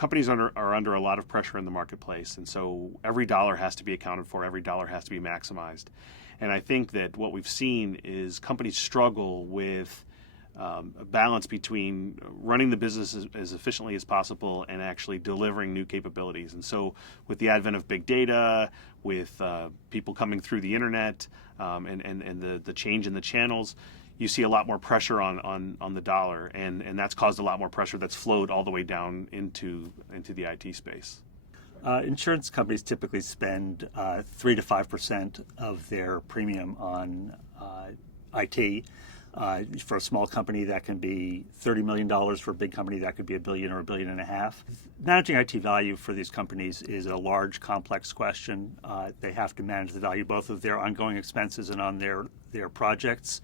companies are under a lot of pressure in the marketplace, and so every dollar has to be accounted for, every dollar has to be maximized. And I think that what we've seen is companies struggle with a balance between running the business as efficiently as possible and actually delivering new capabilities. And so with the advent of big data, with people coming through the internet, and the change in the channels, you see a lot more pressure on the dollar, and that's caused a lot more pressure that's flowed all the way down into the IT space. Insurance companies typically spend 3 to 5% of their premium on IT. For a small company, that can be $30 million. For a big company, that could be $1 billion or $1.5 billion. Managing IT value for these companies is a large, complex question. They have to manage the value both of their ongoing expenses and on their projects.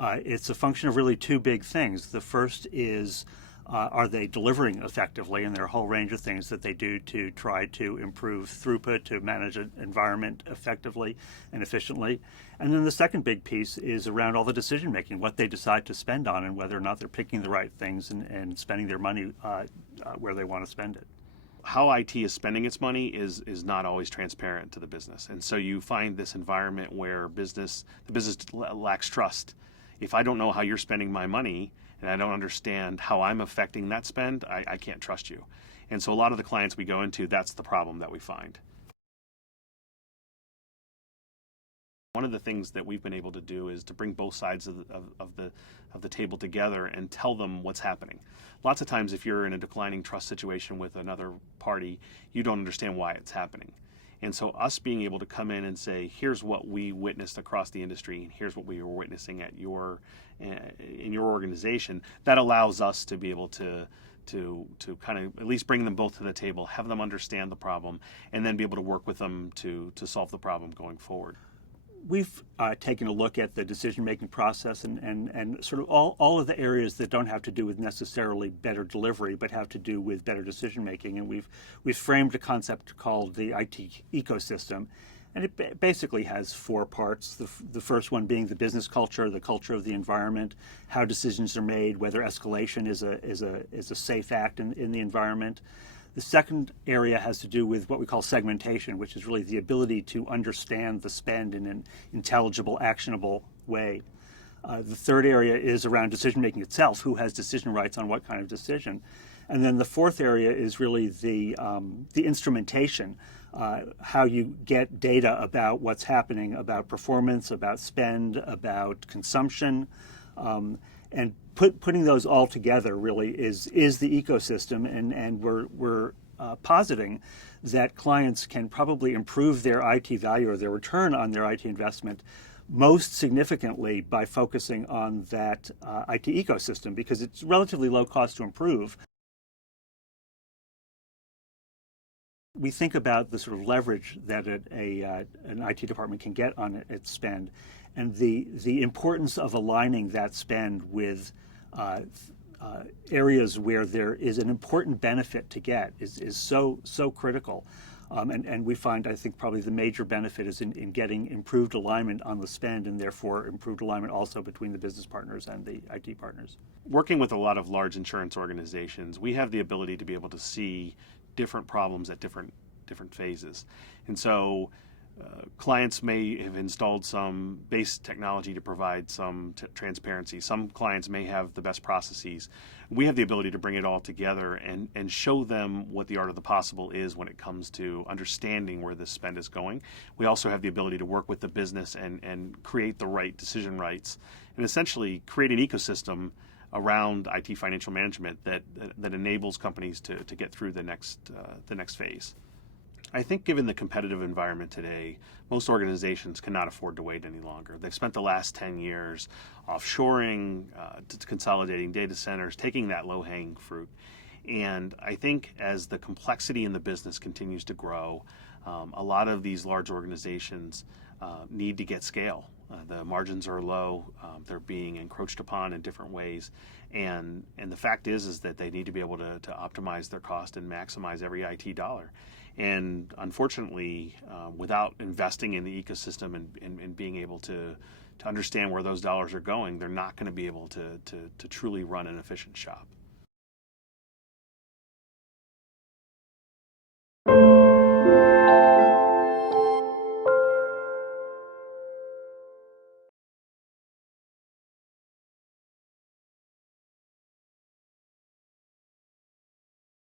It's a function of really two big things. The first is, are they delivering effectively? And there are a whole range of things that they do to try to improve throughput, to manage an environment effectively and efficiently. And then the second big piece is around all the decision making, what they decide to spend on, and whether or not they're picking the right things and spending their money where they want to spend it. How IT is spending its money is not always transparent to the business. And so you find this environment where the business lacks trust. If I don't know how you're spending my money, and I don't understand how I'm affecting that spend, I can't trust you. And so a lot of the clients we go into, that's the problem that we find. One of the things that we've been able to do is to bring both sides of the table together and tell them what's happening. Lots of times if you're in a declining trust situation with another party, you don't understand why it's happening. And so us being able to come in and say, here's what we witnessed across the industry, and here's what we were witnessing at in your organization, that allows us to be able to kind of at least bring them both to the table, have them understand the problem, and then be able to work with them to solve the problem going forward. We've taken a look at the decision-making process and sort of all of the areas that don't have to do with necessarily better delivery, but have to do with better decision-making. And we've framed a concept called the IT ecosystem. And it basically has 4 parts. The first one being the business culture, the culture of the environment, how decisions are made, whether escalation is a safe act in the environment. The second area has to do with what we call segmentation, which is really the ability to understand the spend in an intelligible, actionable way. The third area is around decision-making itself, who has decision rights on what kind of decision. And then the fourth area is really the instrumentation, how you get data about what's happening, about performance, about spend, about consumption. And putting those all together really is the ecosystem, and we're positing that clients can probably improve their IT value or their return on their IT investment most significantly by focusing on that IT ecosystem, because it's relatively low cost to improve. We think about the sort of leverage that an IT department can get on its spend, and the importance of aligning that spend with areas where there is an important benefit to get is so critical. And we find, I think, probably the major benefit is in getting improved alignment on the spend, and therefore improved alignment also between the business partners and the IT partners. Working with a lot of large insurance organizations, we have the ability to be able to see different problems at different phases. And so clients may have installed some base technology to provide some transparency. Some clients may have the best processes. We have the ability to bring it all together and show them what the art of the possible is when it comes to understanding where this spend is going. We also have the ability to work with the business and create the right decision rights, and essentially create an ecosystem around IT financial management that enables companies to get through the next phase. I think given the competitive environment today, most organizations cannot afford to wait any longer. They've spent the last 10 years offshoring, consolidating data centers, taking that low-hanging fruit. And I think as the complexity in the business continues to grow, a lot of these large organizations need to get scale. The margins are low, they're being encroached upon in different ways, and the fact is that they need to be able to optimize their cost and maximize every IT dollar. And unfortunately, without investing in the ecosystem and being able to understand where those dollars are going, they're not going to be able to truly run an efficient shop.